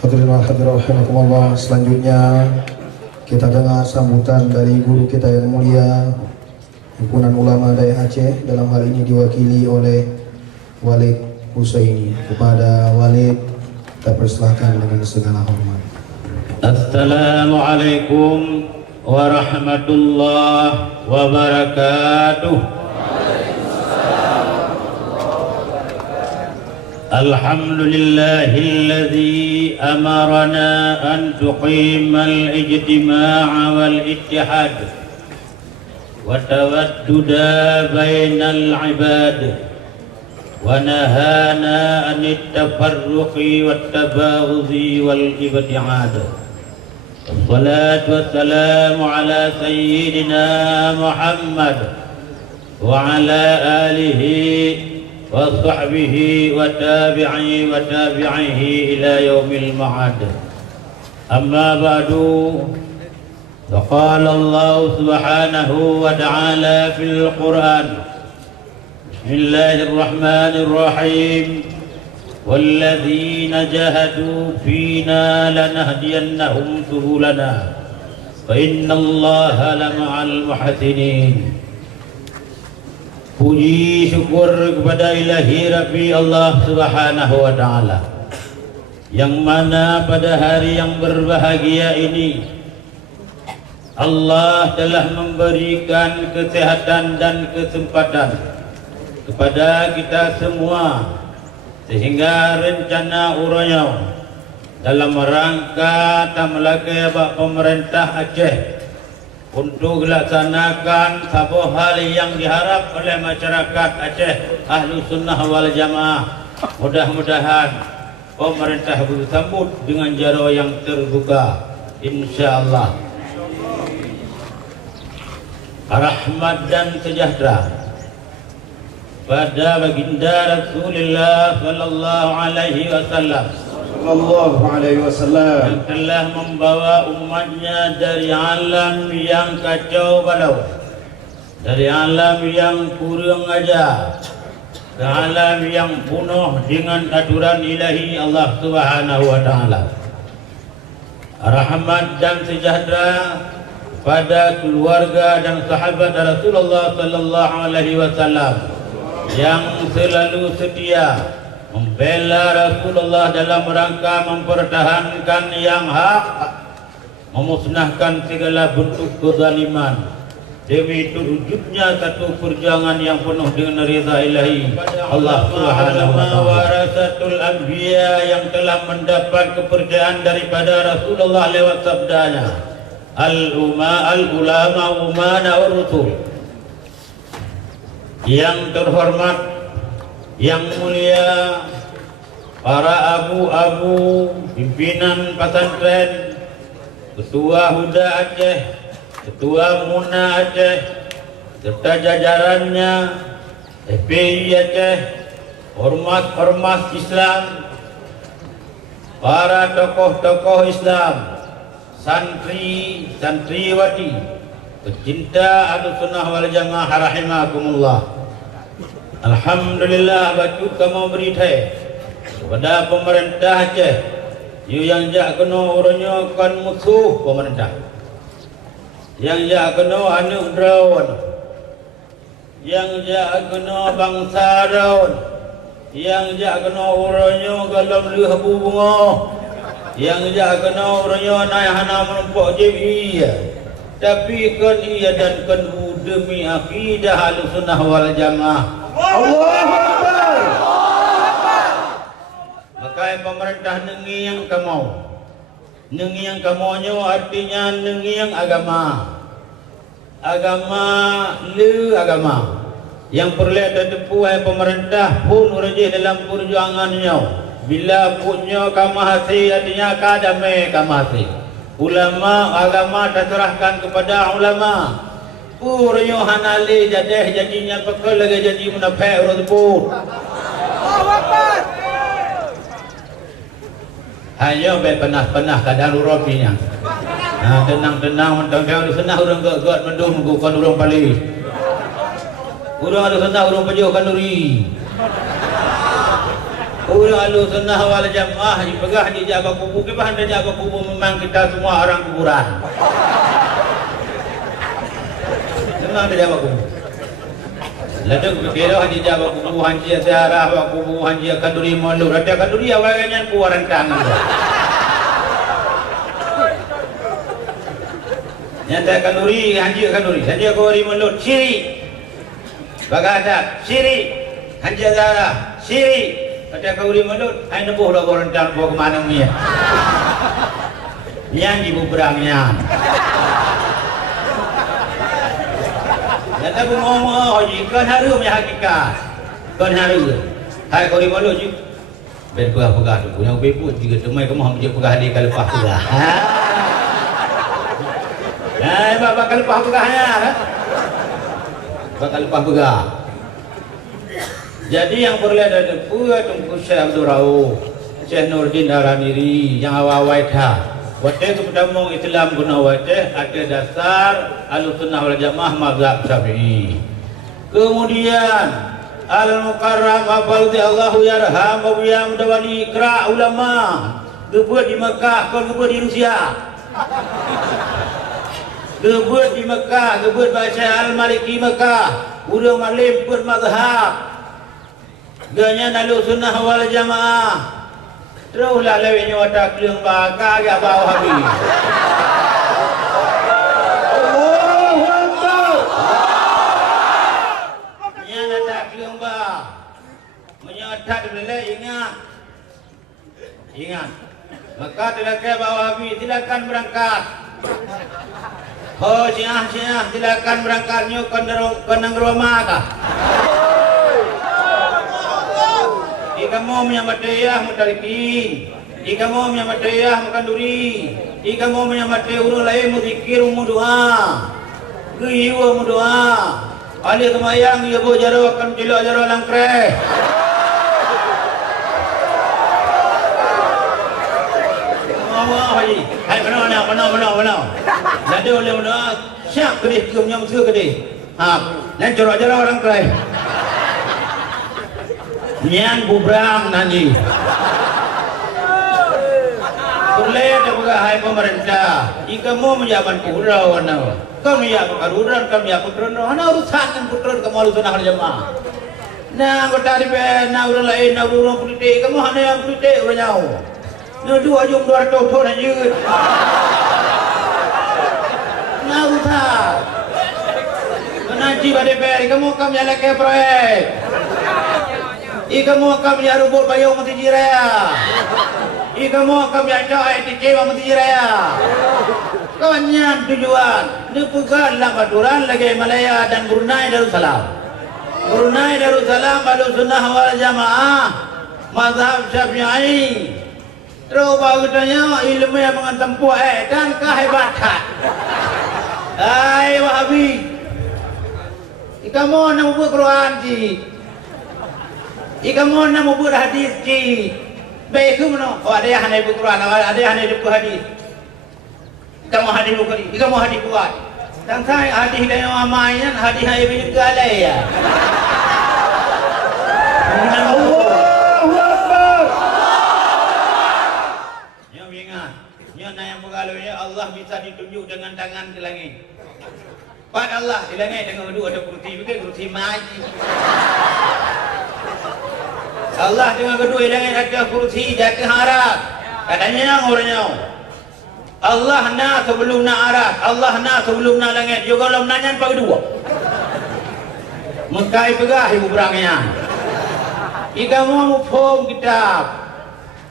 Hadirin wal hadirat rahimakumullah. Selanjutnya kita dengar sambutan dari guru kita yang mulia, Himpunan Ulama Daerah Aceh, dalam hal ini diwakili oleh Walid Husaini. Kepada Walid kita persilahkan dengan segala hormat. Assalamualaikum warahmatullahi wabarakatuh. Alhamdulillahilladzi amarana an tuqimal ijtima'a wal ittihad wa tawadduda bainal ibad wa nahana anit tafarruqi wat tabaghudhi wal ibti'ad. Wassalatu wassalamu ala sayyidina Muhammad wa ala alihi wa sahbihi wa tabi'ihi ila yaumil ma'ad. Amma ba'du, faqala Allah subhanahu wa ta'ala fil Qur'an, Bismillahirrahmanirrahim, walladzina jahadu fina lanahdiyannahum subulana wa innallaha lama'al muhsinin. Puji syukur kepada Ilahi Rabbi Allah Subhanahu wa Ta'ala, yang mana pada hari yang berbahagia ini Allah telah memberikan kesehatan dan kesempatan kepada kita semua, sehingga rencana uranya dalam rangka tamlaka pemerintah Aceh untuk dilaksanakan satu hal yang diharap oleh masyarakat Aceh Ahlu Sunnah wal Jamaah. Mudah-mudahan pemerintah bersambut dengan cara yang terbuka, insyaAllah. Rahmat dan sejahtera pada baginda Rasulullah sallallahu alaihi wasallam yang telah membawa umatnya dari alam yang kacau balau, dari alam yang kurang ajar, ke alam yang penuh dengan aturan ilahi Allah Subhanahu wa Ta'ala. Rahmat dan sejahtera pada keluarga dan sahabat Rasulullah sallallahu alaihi wasallam yang selalu setia membela Rasulullah dalam rangka mempertahankan yang hak, memusnahkan segala bentuk kezaliman demi terwujudnya satu perjuangan yang penuh dengan ridha ilahi Allah Subhanahu wa Ta'ala. Warasatul anbiya, yang telah mendapat kepercayaan daripada Rasulullah lewat sabdanya, al-ulama umana ur-rusul. Yang terhormat, yang mulia, para abu-abu, pimpinan pesantren, Ketua Huda Aceh, Ketua Muna Aceh, serta jajarannya, FPI Aceh, ormas-ormas Islam, para tokoh-tokoh Islam, santri, santriwati, pecinta Ahlussunnah wal Jamaah rahimakumullah. Alhamdulillah, bacut kamu beritai kepada pemerintah Aceh, you yang jak kena orangnya kan musuh pemerintah, yang jak kena anak drawn, yang jak kena bangsa drawn, yang jak kena orangnya galam leh bunga, yang jak kena orangnya naik hana menumpuk JI. Tapi kan ia dan kan demi akidah Ahlussunnah wal Jamaah. Allahu Akbar. Maka pemerintah nengi yang kamu, nengi yang kamunya artinya nengi yang agama, agama yang perlu terdepu pemerintah pun urjih dalam perjuangannya. Bila punya kamahasi artinya kadame kamahasi. Ulama agama terserahkan kepada ulama. Uryo hanali jadinya pekal lagi jadi munafik tersebut. Allahu Akbar. Ayo penah kadang robinya. Nah, tenang mentang-mentang di sana urang gak mendung bukan urang pali. Urang ada sana urang pejuh kanuri. Orang ahlu sunnah wal jamaah dipegah di jabat kubur. Kebah di jabat kubur memang kita semua orang kuburan. Memang di jabat kubur. Lalu kira di jabat kubur hanji ziarah wa kubur hanji kaduri malu. Ada kaduri awalnya kuaran tangan. Nyata kaduri hanji kaduri. Hanji kaduri malu syirik. Bagadat syirik. Hanji ziarah syirik. Ada kaduri malu ai nebuh dah kuaran tangan bawa ke mana ni? Yang di bubrangnya. Nyata pun ngomong haji kan harum ya hakikat. Kan harum. Hai kau di malu je. Ben pegah-pegah tu punya bebut juga temai kamu hang je pegah dia kalau lepas pegah. Hai bakal lepas pegahnya. Bakal lepas pegah. Jadi yang berlihat ada buat Tunku Syekh Abdul Rauf, Syekh Nurdin Daraniri yang awal-awal dah. Waktu itu pertama Islam guna wajah ada dasar Ahlussunnah wal Jamaah mazhab Syafi'i. Kemudian Al-Mukarram Afaldi Allahu yarham wa biyam dawali ikra ulama. Gebuat di Mekah, kon gebuat di Rusia. Gebuat di Mekah, gebuat baca Al-Maliki Mekah. Urang malim pun mazhab. Ganyan Ahlussunnah wal Jamaah. Teruslah lewatnya watak keling bakar agak bawah habis. Allahu Akbar. Yang watak keling bakar menyotak dulu ingat. Ingat. Maka silakan bawah habis, silakan berangkat. Oh siah silakan berangkatnya kandang rumah kah? Jika mau menyambat dayah mutarikin, jika mau menyambat dayah mukanduri, jika mau menyambat urang lain muzikir doa, gehiwa doa, ali kemayang ia bo jaro akan jelo jaro langkre. Mama haji, hai benar. Jadi oleh doa siap kedih kumnya musuh kedih. Dan jaro langkre. Nyan bubrang nanti. Terlihat juga hai pemerintah. Jika mau menjabat purau, kami ya karuran, kami ya putron. Hana urusan kan putron kamu Ahlussunnah wal Jamaah. Nah, kota di na urang lain, na urang politik. Kamu hana yang politik urang nyau. Na dua jom 200 ton aja. Nah urusan. Nanti pada DPR kamu kami ala ke proyek. Ika mo kami arubol bayo mati jiraya. Ika mo kami ada di cewa mati jiraya. Kanyan tujuan dipegang lamaturan lagi Malaya dan Brunei Darussalam. Brunei Darussalam Ahlussunnah wal Jamaah mazhab Syafi'i. Terus bagusnya ilmu yang mengentempuh dan kehebatan. Hai Wahabi. Ika mo nak buat Quran ji. Ika mau nak buat hadis ji, baik ke mana? Oh ada yang hendak buat Quran, ada yang hendak buat hadis. Ika mau hadis buat, ika mau hadis buat. Tang saya hadis dari amaian, hadis hari ini galai ya. Allahu Akbar. Yang ingat, yang naya bergalaunya Allah bisa ditunjuk dengan tangan ke langit. Pada Allah di langit dengan kedua ada kursi maji. Allah dengan kedua dengan ada kursi jaga harap. Katanya orangnya Allah na sebelum na arat, Allah na sebelum na langit. Juga kalau menanya pagi dua. Mekai pegah ibu berangnya. Ika mau form kitab.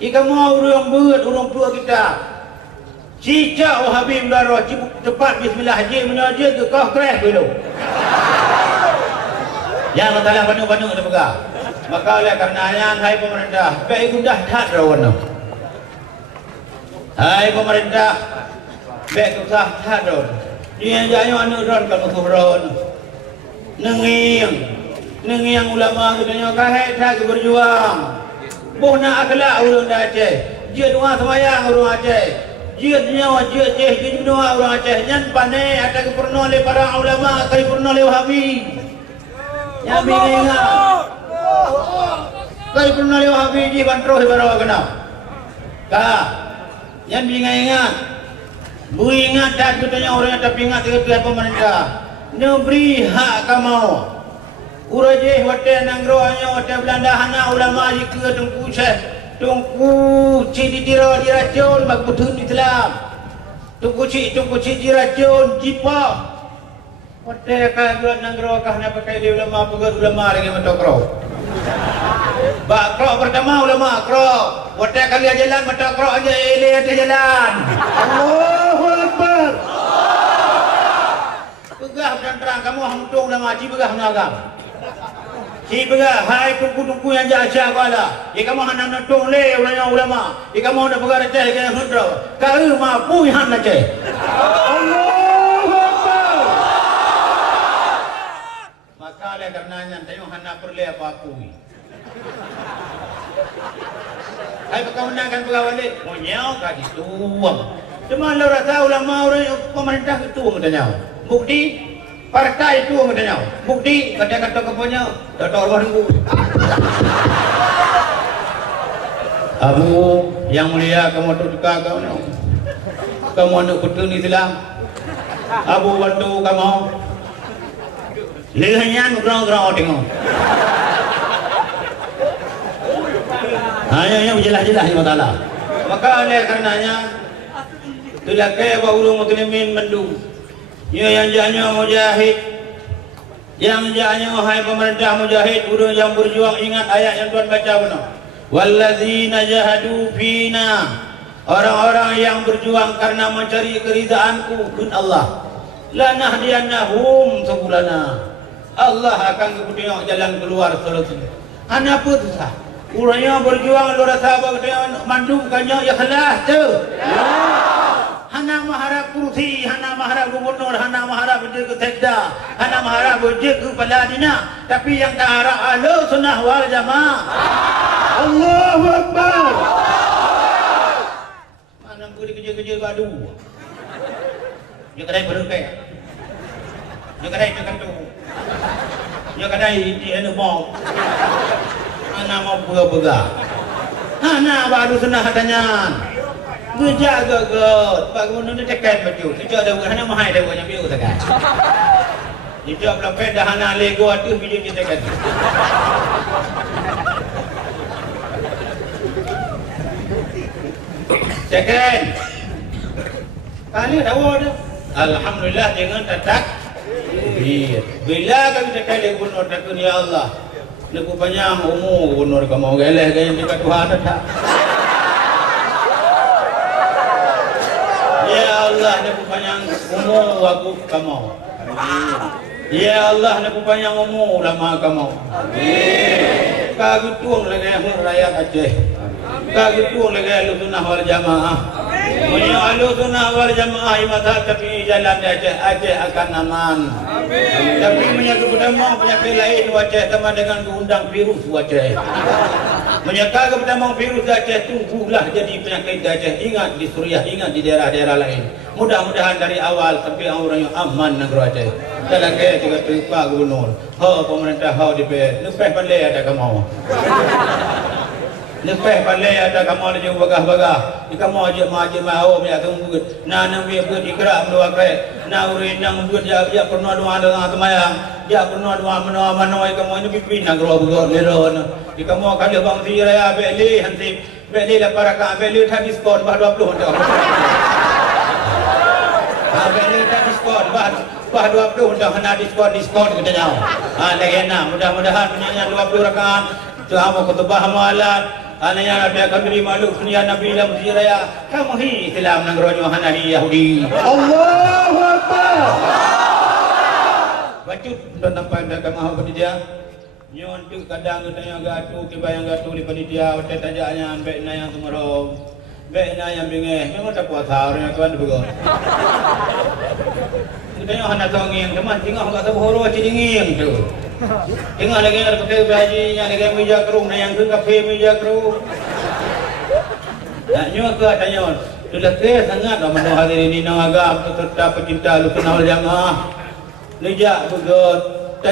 Ika mau urang buat urang tua kitab. Cicak oh Habib darah cepat bismillah haji menaji ke kau kreh dulu. Yang talah penuh-penuh ada pegah. Maka oleh karenanya hai pemerintah baik gundah tak rawan. Hai pemerintah baik usah tak rawan. Dia jangan anu ron kalau kubron. Nengiang ulama katanya kahai tak berjuang. Buhna akhlak urang Aceh. Dia doa semayang urang Aceh. Dia nyawa dia doa urang Aceh. Nyan pandai ada pernah oleh para ulama, kali pernah oleh Wahabi. Yang bingung. Kai pernah lewat habis bantro hebara kena. Ka. Yang ingat. Bu ingat tak katanya orang tapi ingat dengan pemerintah. Neberi hak kamu. Urajeh wate nanggro hanya wate Belanda hana ulama jika tungku syekh. Tungku cik dira diracun bak betul Islam. Tungku cik diracun jipah. Wate ka buat nanggro kah nak pakai dia ulama pegat ulama lagi matokro. Bak kro pertama ulama kro. Wate kali jalan matokro aja ele atas jalan. Allahu Akbar. Pegah dan terang kamu hamtung ulama ci pegah menagam. Ci pegah hai tungku yang jaja kuala. Ika mau hana natung le ulama. Ika mau nak pegah receh ke hudro. Ka mampu han receh. Allahu Akbar. Maka oleh karenanya tayo hana perle apa-apa. Hai perkawinan pegawai monyau ka dituang. Cuma lo rasa ulama orang pemerintah itu katanya. Bukti partai itu katanya. Bukti kata-kata kepunya data Allah nunggu. Abu yang mulia kamu tu dekat kamu. Kamu nak betul Islam. Abu bantu kamu. Lihatnya gerang-gerang tengok. Hanya jelas-jelas ni masalah. Maka oleh karenanya tulakai wa ulul muslimin mendu. Ya yang jahnya mujahid. Yang jahnya hai pemerintah mujahid, urang yang berjuang ingat ayat yang Tuhan baca benar. Wallazina jahadu fina. Orang-orang yang berjuang karena mencari keridaanku kun Allah. Lanahdiyannahum subulana. Allah akan kemudian jalan keluar solusi. Hana apa tu sah? Urangnya berjuang luar sahabat dengan mandungkannya ikhlas tu. Hana mengharap kursi, hana mengharap gubernur, hana mengharap berjaga sekda, hana mengharap berjaga peladina. Tapi yang tak harap ahlu sunnah wal jamaah. Allahu Akbar. Mana boleh kerja-kerja badu. Dia kedai berdekai. Dia kedai terkantu. Dia kedai di enubong. Hana mau pega-pega. Hana badu sunnah katanya. Berjaga god. Pak gubernur ni tekan baju. Kita ada bukan hana mahal dah bukan biar tekan. Kita belum dah hana lego tu video kita tekan. Tekan. Kali dah ada. Alhamdulillah jangan tetak. Bila kami tekan le gubernur takun ya Allah. Lepas panjang umur gubernur kamu geleh gaya dekat Tuhan tak. Ya Allah lepas panjang umur aku kamu. Ya Allah lepas panjang umur ulama kamu. Amin. Kau tuang lagi rakyat Aceh. Kau tuang lagi ahlu sunnah wal jamaah. Punya ahlu sunnah wal jamaah imadah tapi jalan Aceh akan aman. Amin. Tapi menyatu pertama penyakit lain Aceh sama dengan keundang virus Aceh. Menyatakan kepada virus Aceh tunggulah jadi penyakit Aceh. Ingat di Suriah, ingat di daerah-daerah lain. Mudah-mudahan dari awal sampai orang yang aman negara Aceh. Dalam kaya juga Pak Gubernur, pemerintah, DPR, lepas pandai ada kamu. Lepas pandai ada kamu ada juga bagah-bagah. Kamu aja mau ya tunggu. Nanam dia buat ikram doa kaya. Na urin nang buat dia pernah doa dengan temayang. Dia pernah doa menoi kamu ini pimpin negara begot leron. Kamu akan dia bang raya beli hanti beli la para ka beli tadi diskon bah 20 dah. Beli tadi diskon bah 20 dah kena diskon katanya. Lagi enak mudah-mudahan punya 20 rakaat. Tuhan khutbah malam. Ananya Nabi akan beri makhluk dunia Nabi dalam raya. Kamu hi Islam negara Yohana Yahudi. Allahu Akbar. Bacut tempat dah kamu dia. Nyon tu kadang tanya gatu kibayang gatu di panitia hotel tajaknya baiknya yang tumero. Baiknya yang bingeh. Memang tak kuat harusnya tuan begitu. Kita hana tongeng teman tengok enggak tahu horo cinging tu. Tengok lagi ada kafe baji, yang lagi meja kerung, yang tu kafe meja kerung. Nak nyok ke tanya, sudah ke sangat dah mana hari ini nang agam tetap pecinta lukunah jamaah. Nejak begot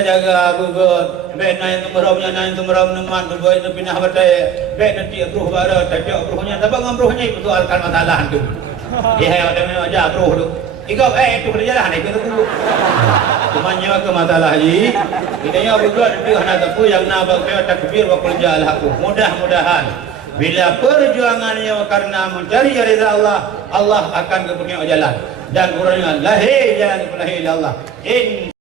jaga gugur be naik tumromnya naik tumrom neman berbuat itu pindah batai be nanti abruh bara tapi abruhnya tapi ngabruhnya itu soalkan masalah tu dia ada memang aja abruh tu ikau itu berjalan itu tu cuma nyawa ke masalah haji kita yang berdua nanti hendak tapu yang nak bawa takbir wa qul ja'al haqu mudah-mudahan bila perjuangannya karena mencari ridha Allah Allah akan kepunyai jalan dan urangnya lahir jalan kepada Allah